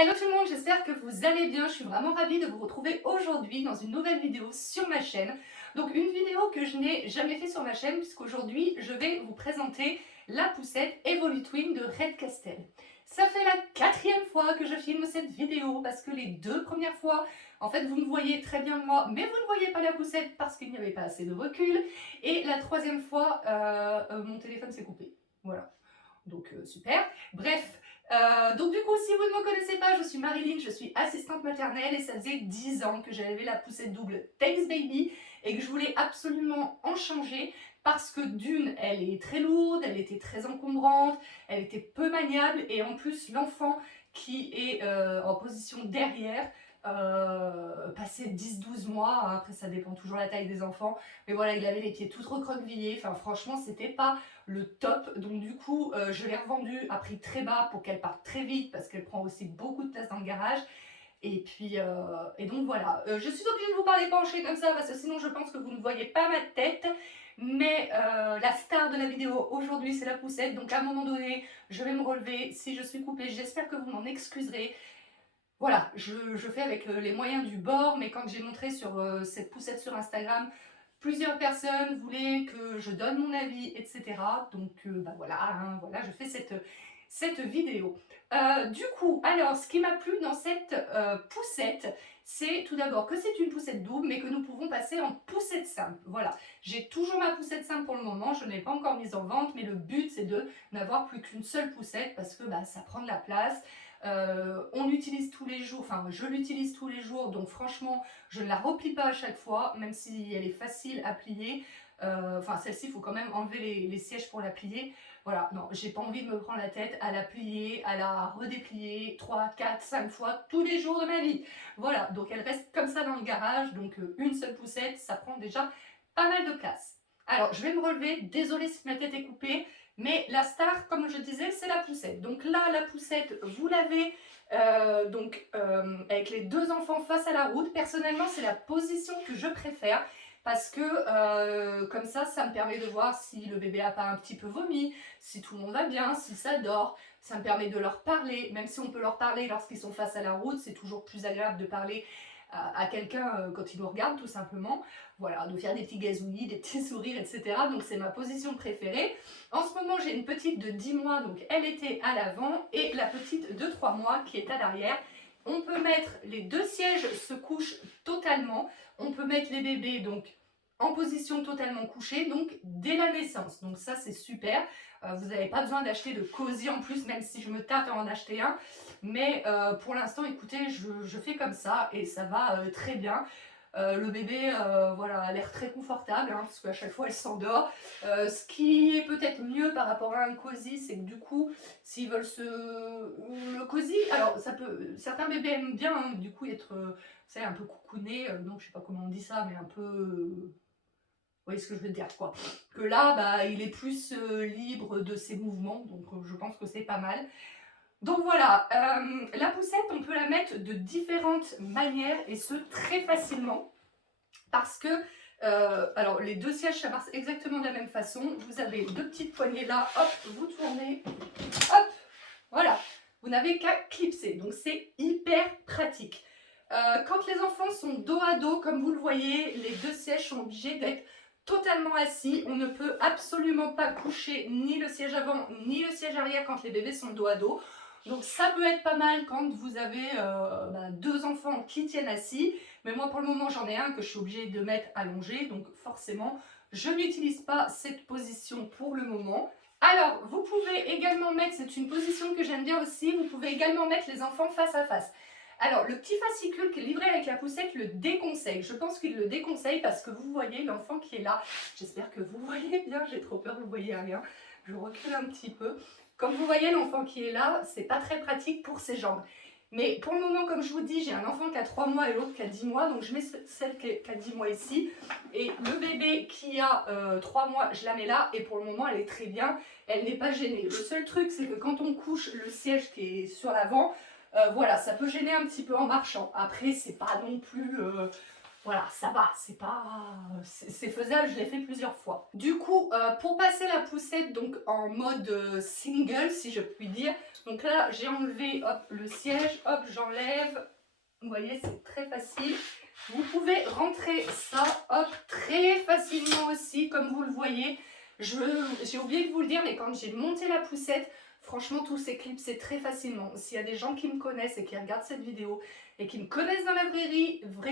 Hello tout le monde, j'espère que vous allez bien. Je suis vraiment ravie de vous retrouver aujourd'hui dans une nouvelle vidéo sur ma chaîne. Donc une vidéo que je n'ai jamais fait sur ma chaîne puisqu'aujourd'hui je vais vous présenter la poussette Evolutwin de Red Castel. Ça fait la 4e fois que je filme cette vidéo parce que les 2 premières fois, en fait vous me voyez très bien moi, mais vous ne voyez pas la poussette parce qu'il n'y avait pas assez de recul. Et la 3e fois, mon téléphone s'est coupé. Voilà. Donc super. Bref, donc du coup, si vous ne me connaissez pas, je suis Marilyn, je suis assistante maternelle et ça faisait 10 ans que j'avais la poussette double Thanks Baby et que je voulais absolument en changer parce que d'une, elle est très lourde, elle était très encombrante, elle était peu maniable et en plus l'enfant qui est en position derrière passait 10-12 mois, hein, après ça dépend toujours de la taille des enfants, mais voilà, il avait les pieds tout recroquevillés, enfin franchement c'était pas le top. Donc du coup, je l'ai revendue à prix très bas pour qu'elle parte très vite parce qu'elle prend aussi beaucoup de place dans le garage. Et puis, et donc voilà. Je suis obligée de vous parler penché comme ça parce que sinon je pense que vous ne voyez pas ma tête. Mais la star de la vidéo aujourd'hui, c'est la poussette. Donc à un moment donné, je vais me relever. Si je suis coupée, j'espère que vous m'en excuserez. Voilà, je fais avec les moyens du bord, mais quand j'ai montré sur cette poussette sur Instagram, plusieurs personnes voulaient que je donne mon avis, etc. Donc bah voilà, hein, voilà, je fais cette vidéo. Du coup, alors, ce qui m'a plu dans cette poussette, c'est tout d'abord que c'est une poussette double, mais que nous pouvons passer en poussette simple. Voilà, j'ai toujours ma poussette simple pour le moment, je ne l'ai pas encore mise en vente, mais le but, c'est de n'avoir plus qu'une seule poussette, parce que bah, ça prend de la place. On l'utilise tous les jours, enfin je l'utilise tous les jours, donc franchement je ne la replie pas à chaque fois, même si elle est facile à plier. Enfin celle-ci il faut quand même enlever les sièges pour la plier. Voilà, non, j'ai pas envie de me prendre la tête à la plier, à la redéplier 3, 4, 5 fois tous les jours de ma vie. Voilà, donc elle reste comme ça dans le garage, donc une seule poussette, ça prend déjà pas mal de place. Alors je vais me relever, désolée si ma tête est coupée. Mais la star, comme je disais, c'est la poussette. Donc là, la poussette, vous l'avez avec les 2 enfants face à la route. Personnellement, c'est la position que je préfère parce que comme ça me permet de voir si le bébé a pas un petit peu vomi, si tout le monde va bien, si ça dort. Ça me permet de leur parler, même si on peut leur parler lorsqu'ils sont face à la route, c'est toujours plus agréable de parler à quelqu'un quand il nous regarde tout simplement. Voilà, de faire des petits gazouillis, des petits sourires, etc. Donc c'est ma position préférée. En ce moment, j'ai une petite de 10 mois, donc elle était à l'avant, et la petite de 3 mois qui est à l'arrière. On peut mettre, les 2 sièges se couchent totalement. On peut mettre les bébés donc en position totalement couchée, donc dès la naissance. Donc ça, c'est super. Vous n'avez pas besoin d'acheter de cosy en plus, même si je me tâte à en acheter un. Mais pour l'instant, écoutez, je fais comme ça et ça va très bien. Le bébé voilà, a l'air très confortable, hein, parce qu'à chaque fois elle s'endort. Ce qui est peut-être mieux par rapport à un cosy, c'est que du coup, s'ils veulent le cosy, alors ça peut, certains bébés aiment bien, hein, du coup être un peu coucouné, donc je sais pas comment on dit ça, mais un peu... vous voyez ce que je veux dire, quoi. Que là, bah, il est plus libre de ses mouvements, donc je pense que c'est pas mal. Donc voilà, la poussette, on peut la mettre de différentes manières et ce très facilement parce que, alors les 2 sièges, ça marche exactement de la même façon. Vous avez 2 petites poignées là, hop, vous tournez, hop, voilà. Vous n'avez qu'à clipser, donc c'est hyper pratique. Quand les enfants sont dos à dos, comme vous le voyez, les 2 sièges sont obligés d'être totalement assis. On ne peut absolument pas coucher ni le siège avant ni le siège arrière quand les bébés sont dos à dos. Donc ça peut être pas mal quand vous avez 2 enfants qui tiennent assis. Mais moi pour le moment j'en ai un que je suis obligée de mettre allongé. Donc forcément je n'utilise pas cette position pour le moment. Alors vous pouvez également mettre, c'est une position que j'aime bien aussi, vous pouvez également mettre les enfants face à face. Alors le petit fascicule qui est livré avec la poussette le déconseille. Je pense qu'il le déconseille parce que vous voyez l'enfant qui est là. J'espère que vous voyez bien, j'ai trop peur, vous voyez rien. Je recule un petit peu. Comme vous voyez, l'enfant qui est là, c'est pas très pratique pour ses jambes. Mais pour le moment, comme je vous dis, j'ai un enfant qui a 3 mois et l'autre qui a 10 mois. Donc je mets celle qui a 10 mois ici. Et le bébé qui a 3 mois, je la mets là. Et pour le moment, elle est très bien. Elle n'est pas gênée. Le seul truc, c'est que quand on couche le siège qui est sur l'avant, voilà, ça peut gêner un petit peu en marchant. Après, c'est pas non plus... voilà, ça va, c'est faisable, je l'ai fait plusieurs fois. Du coup, pour passer la poussette donc en mode single, si je puis dire, donc là j'ai enlevé hop, le siège, hop, j'enlève, vous voyez, c'est très facile. Vous pouvez rentrer ça, hop, très facilement aussi, comme vous le voyez. J'ai oublié de vous le dire, mais quand j'ai monté la poussette, franchement, tous ces clips, c'est très facilement. S'il y a des gens qui me connaissent et qui regardent cette vidéo et qui me connaissent dans la vraie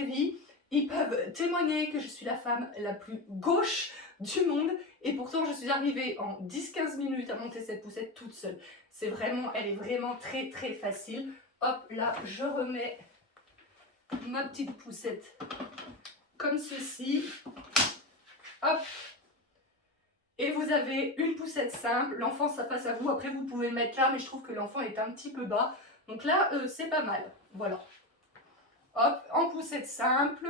vie, ils peuvent témoigner que je suis la femme la plus gauche du monde. Et pourtant, je suis arrivée en 10-15 minutes à monter cette poussette toute seule. Elle est vraiment très très facile. Hop, là, je remets ma petite poussette comme ceci. Hop. Et vous avez une poussette simple, l'enfant ça passe à vous, après vous pouvez le mettre là, mais je trouve que l'enfant est un petit peu bas. Donc là, c'est pas mal, voilà. Hop, en poussette simple.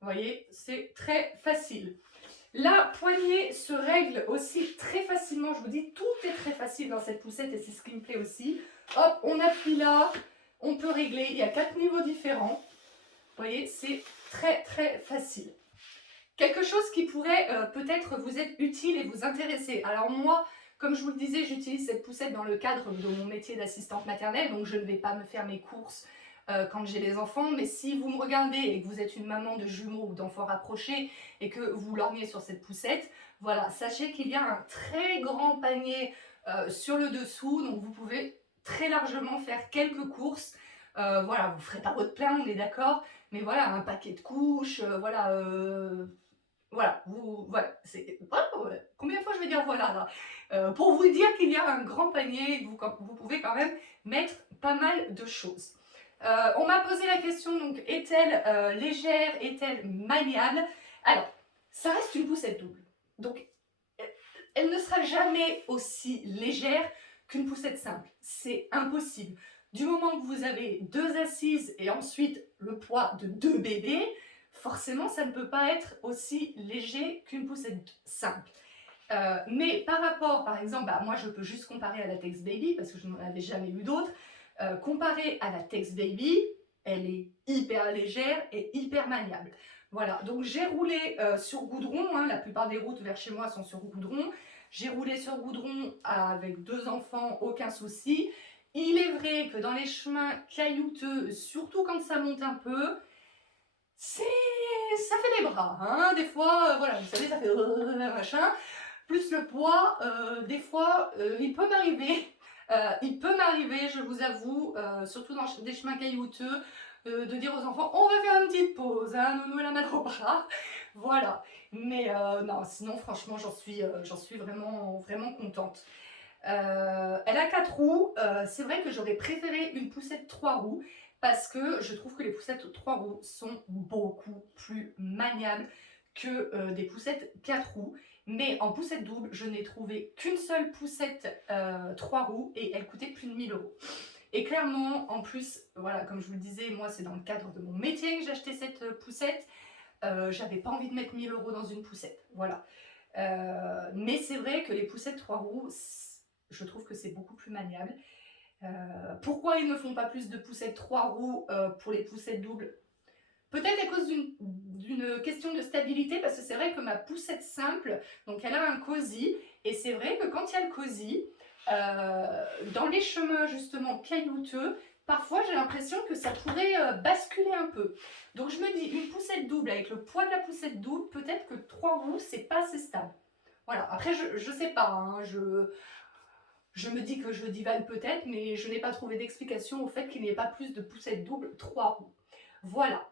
Vous voyez, c'est très facile. La poignée se règle aussi très facilement, je vous dis, tout est très facile dans cette poussette et c'est ce qui me plaît aussi. Hop, on appuie là, on peut régler, il y a 4 niveaux différents. Vous voyez, c'est très très facile. Quelque chose qui pourrait peut-être vous être utile et vous intéresser. Alors moi, comme je vous le disais, j'utilise cette poussette dans le cadre de mon métier d'assistante maternelle, donc je ne vais pas me faire mes courses quand j'ai les enfants, mais si vous me regardez et que vous êtes une maman de jumeaux ou d'enfants rapprochés et que vous lorgnez sur cette poussette, voilà, sachez qu'il y a un très grand panier sur le dessous, donc vous pouvez très largement faire quelques courses. Voilà, vous ne ferez pas votre plein, on est d'accord, mais voilà, un paquet de couches, voilà, combien de fois je vais dire voilà là pour vous dire qu'il y a un grand panier, vous pouvez quand même mettre pas mal de choses. On m'a posé la question, donc, est-elle légère, est-elle maniable? Alors, ça reste une poussette double. Donc, elle ne sera jamais aussi légère qu'une poussette simple. C'est impossible. Du moment que vous avez 2 assises et ensuite le poids de 2 bébés, forcément, ça ne peut pas être aussi léger qu'une poussette simple. Mais par rapport, par exemple, moi je peux juste comparer à la Tex Baby parce que je n'en avais jamais eu d'autres. Comparée à la Tex Baby, elle est hyper légère et hyper maniable. Voilà, donc j'ai roulé sur goudron, hein, la plupart des routes vers chez moi sont sur goudron. J'ai roulé sur goudron avec 2 enfants, aucun souci. Il est vrai que dans les chemins caillouteux, surtout quand ça monte un peu, ça fait des bras, hein, des fois, voilà, vous savez, ça fait machin, plus le poids, des fois, il peut m'arriver, je vous avoue, surtout dans des chemins caillouteux, de dire aux enfants, on va faire une petite pause, hein, nounou la main au bras, voilà. Mais non, sinon, franchement, j'en suis vraiment, vraiment contente. Elle a 4 roues, c'est vrai que j'aurais préféré une poussette 3 roues, parce que je trouve que les poussettes 3 roues sont beaucoup plus maniables que des poussettes 4 roues. Mais en poussette double, je n'ai trouvé qu'une seule poussette 3 roues et elle coûtait plus de 1000 €. Et clairement, en plus, voilà, comme je vous le disais, moi c'est dans le cadre de mon métier que j'ai acheté cette poussette. J'avais pas envie de mettre 1000 € dans une poussette, voilà. Mais c'est vrai que les poussettes 3 roues, je trouve que c'est beaucoup plus maniable. Pourquoi ils ne font pas plus de poussettes 3 roues pour les poussettes doubles? Peut-être à cause d'une question de stabilité, parce que c'est vrai que ma poussette simple, donc elle a un cosy, et c'est vrai que quand il y a le cosy, dans les chemins justement caillouteux, parfois j'ai l'impression que ça pourrait basculer un peu. Donc je me dis, une poussette double avec le poids de la poussette double, peut-être que 3 roues, c'est pas assez stable. Voilà, après je sais pas, hein, je me dis que je divague peut-être, mais je n'ai pas trouvé d'explication au fait qu'il n'y ait pas plus de poussettes doubles 3 roues. Voilà.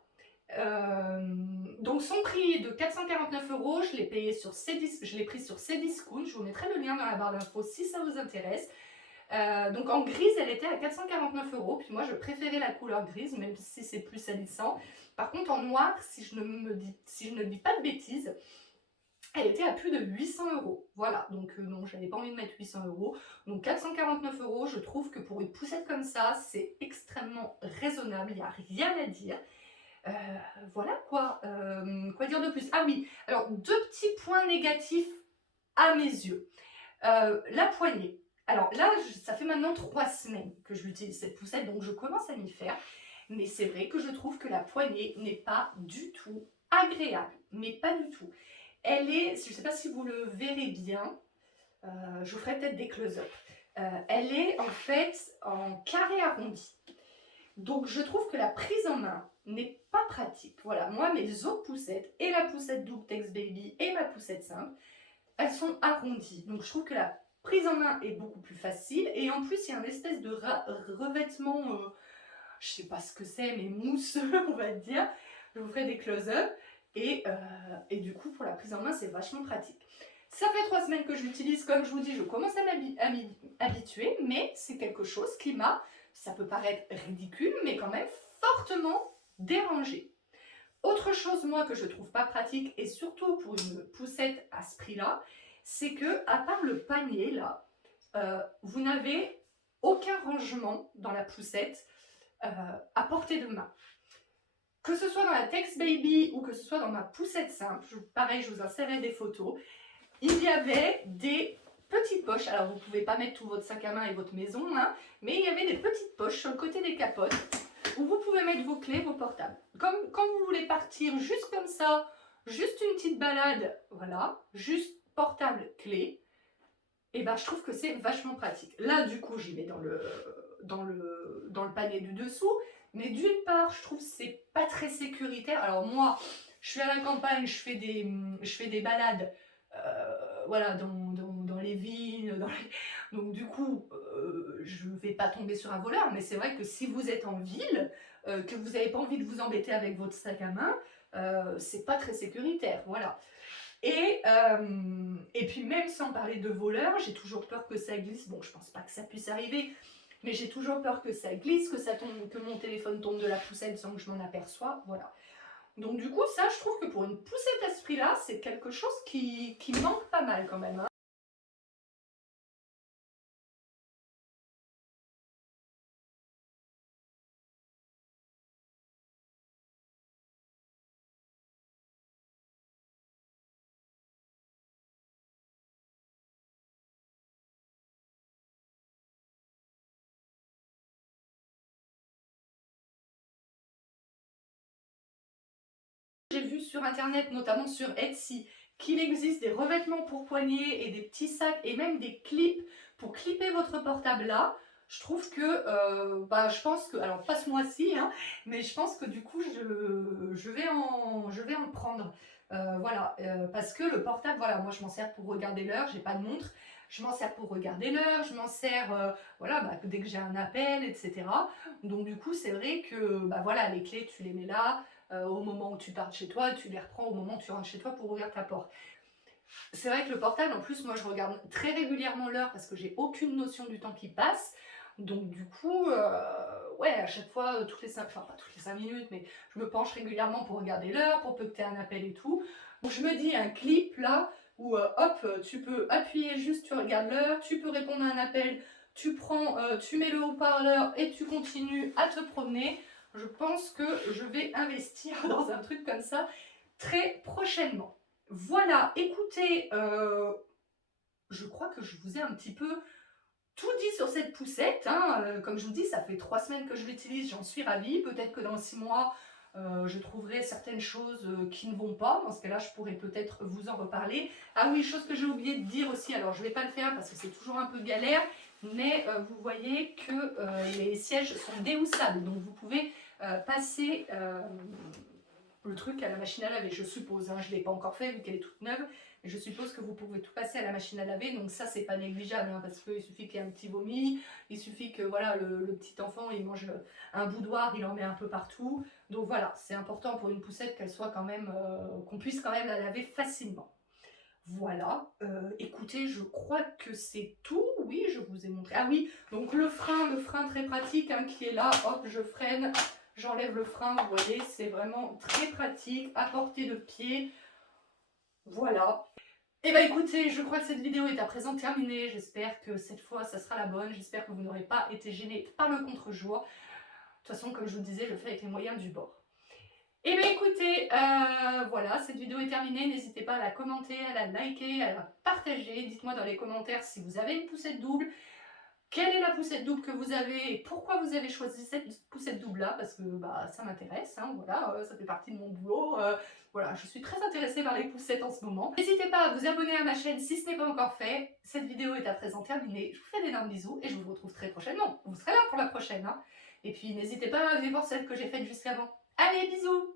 Donc son prix est de 449 €, je l'ai payé sur je l'ai pris sur Cdiscount, je vous mettrai le lien dans la barre d'infos si ça vous intéresse. Donc en grise elle était à 449 €, puis moi je préférais la couleur grise même si c'est plus salissant. Par contre en noir, si je ne dis pas de bêtises, elle était à plus de 800 €. Voilà, donc non, j'avais pas envie de mettre 800 €. Donc 449 €, je trouve que pour une poussette comme ça, c'est extrêmement raisonnable, il n'y a rien à dire. Voilà quoi, quoi dire de plus? Ah oui, alors 2 petits points négatifs à mes yeux. La poignée. Alors là, ça fait maintenant 3 semaines que je l'utilise cette poussette, donc je commence à m'y faire. Mais c'est vrai que je trouve que la poignée n'est pas du tout agréable, mais pas du tout. Elle est, je ne sais pas si vous le verrez bien, je vous ferai peut-être des close-up. Elle est en fait en carré arrondi. Donc je trouve que la prise en main n'est pas pratique. Voilà, moi mes autres poussettes, et la poussette double Tex Baby et ma poussette simple, elles sont arrondies. Donc je trouve que la prise en main est beaucoup plus facile. Et en plus, il y a une espèce de revêtement, je sais pas ce que c'est, mais mousseux, on va dire. Je vous ferai des close-up. Et du coup, pour la prise en main, c'est vachement pratique. Ça fait 3 semaines que je l'utilise, comme je vous dis, je commence à m'y habituer, mais c'est quelque chose qui m'a, ça peut paraître ridicule, mais quand même fortement dérangé. Autre chose, moi, que je trouve pas pratique, et surtout pour une poussette à ce prix-là, c'est que, à part le panier, là, vous n'avez aucun rangement dans la poussette à portée de main. Que ce soit dans la Tex Baby ou que ce soit dans ma poussette simple, pareil, je vous insérerai des photos, il y avait des petites poches. Alors, vous ne pouvez pas mettre tout votre sac à main et votre maison, hein, mais il y avait des petites poches sur le côté des capotes où vous pouvez mettre vos clés, vos portables. Comme quand vous voulez partir juste comme ça, juste une petite balade, voilà, juste portable, clé, et ben je trouve que c'est vachement pratique. Là, du coup, j'y vais dans le panier du dessous, mais d'une part, je trouve que c'est pas très sécuritaire. Alors moi, je suis à la campagne, je fais des balades, voilà, dans les vignes, donc du coup, je ne vais pas tomber sur un voleur, mais c'est vrai que si vous êtes en ville, que vous n'avez pas envie de vous embêter avec votre sac à main, c'est pas très sécuritaire, voilà. Et puis même sans parler de voleurs, j'ai toujours peur que ça glisse. Bon, je pense pas que ça puisse arriver, mais j'ai toujours peur que ça glisse, que ça tombe, que mon téléphone tombe de la poussette sans que je m'en aperçoive, voilà. Donc du coup, ça, je trouve que pour une poussette à ce prix-là, c'est quelque chose qui manque pas mal quand même, hein. J'ai vu sur internet, notamment sur Etsy, qu'il existe des revêtements pour poignets et des petits sacs et même des clips pour clipper votre portable là. Je trouve que, je pense que, alors pas ce mois-ci, hein, mais je pense que du coup je vais en prendre. Voilà, parce que le portable, voilà, moi je m'en sers pour regarder l'heure, j'ai pas de montre, je m'en sers pour regarder l'heure, je m'en sers, voilà, dès que j'ai un appel, etc. Donc du coup c'est vrai que, voilà, les clés tu les mets là, au moment où tu pars de chez toi, tu les reprends au moment où tu rentres chez toi pour ouvrir ta porte. C'est vrai que le portable, en plus, moi je regarde très régulièrement l'heure parce que j'ai aucune notion du temps qui passe. Donc du coup, ouais, à chaque fois, enfin pas toutes les 5 minutes, mais je me penche régulièrement pour regarder l'heure, pour peu que tu aies un appel et tout. Donc je me dis un clip là, où hop, tu peux appuyer juste, tu regardes l'heure, tu peux répondre à un appel, tu prends, tu mets le haut-parleur et tu continues à te promener. Je pense que je vais investir dans un truc comme ça très prochainement. Voilà, écoutez, je crois que je vous ai un petit peu tout dit sur cette poussette, hein. Comme je vous dis, ça fait 3 semaines que je l'utilise, j'en suis ravie. Peut-être que dans 6 mois, je trouverai certaines choses qui ne vont pas. Dans ce cas-là, je pourrais peut-être vous en reparler. Ah oui, chose que j'ai oublié de dire aussi, alors je ne vais pas le faire parce que c'est toujours un peu galère, mais vous voyez que les sièges sont déhoussables, donc vous pouvez passer le truc à la machine à laver, je suppose, hein. Je ne l'ai pas encore fait vu qu'elle est toute neuve, mais je suppose que vous pouvez tout passer à la machine à laver, donc ça c'est pas négligeable, hein, parce qu'il suffit qu'il y ait un petit vomi, il suffit que voilà, le petit enfant il mange un boudoir, il en met un peu partout, donc voilà, c'est important pour une poussette qu'elle soit quand même, qu'on puisse quand même la laver facilement. Voilà, écoutez, je crois que c'est tout. Oui, je vous ai montré. Ah oui, donc le frein très pratique, hein, qui est là, hop, je freine, j'enlève le frein, vous voyez, c'est vraiment très pratique, à portée de pied. Voilà. Et bah écoutez, je crois que cette vidéo est à présent terminée. J'espère que cette fois, ça sera la bonne. J'espère que vous n'aurez pas été gênés par le contre-jour. De toute façon, comme je vous disais, je fais avec les moyens du bord. Et bien écoutez, voilà, cette vidéo est terminée. N'hésitez pas à la commenter, à la liker, à la partager. Dites-moi dans les commentaires si vous avez une poussette double. quelle est la poussette double que vous avez et pourquoi vous avez choisi cette poussette double-là, parce que bah, ça m'intéresse, hein, voilà, ça fait partie de mon boulot. Voilà, je suis très intéressée par les poussettes en ce moment. N'hésitez pas à vous abonner à ma chaîne si ce n'est pas encore fait. Cette vidéo est à présent terminée. Je vous fais d'énormes bisous et je vous retrouve très prochainement. Vous serez là pour la prochaine. Hein. Et puis n'hésitez pas à aller voir celle que j'ai faite juste avant. Allez, bisous!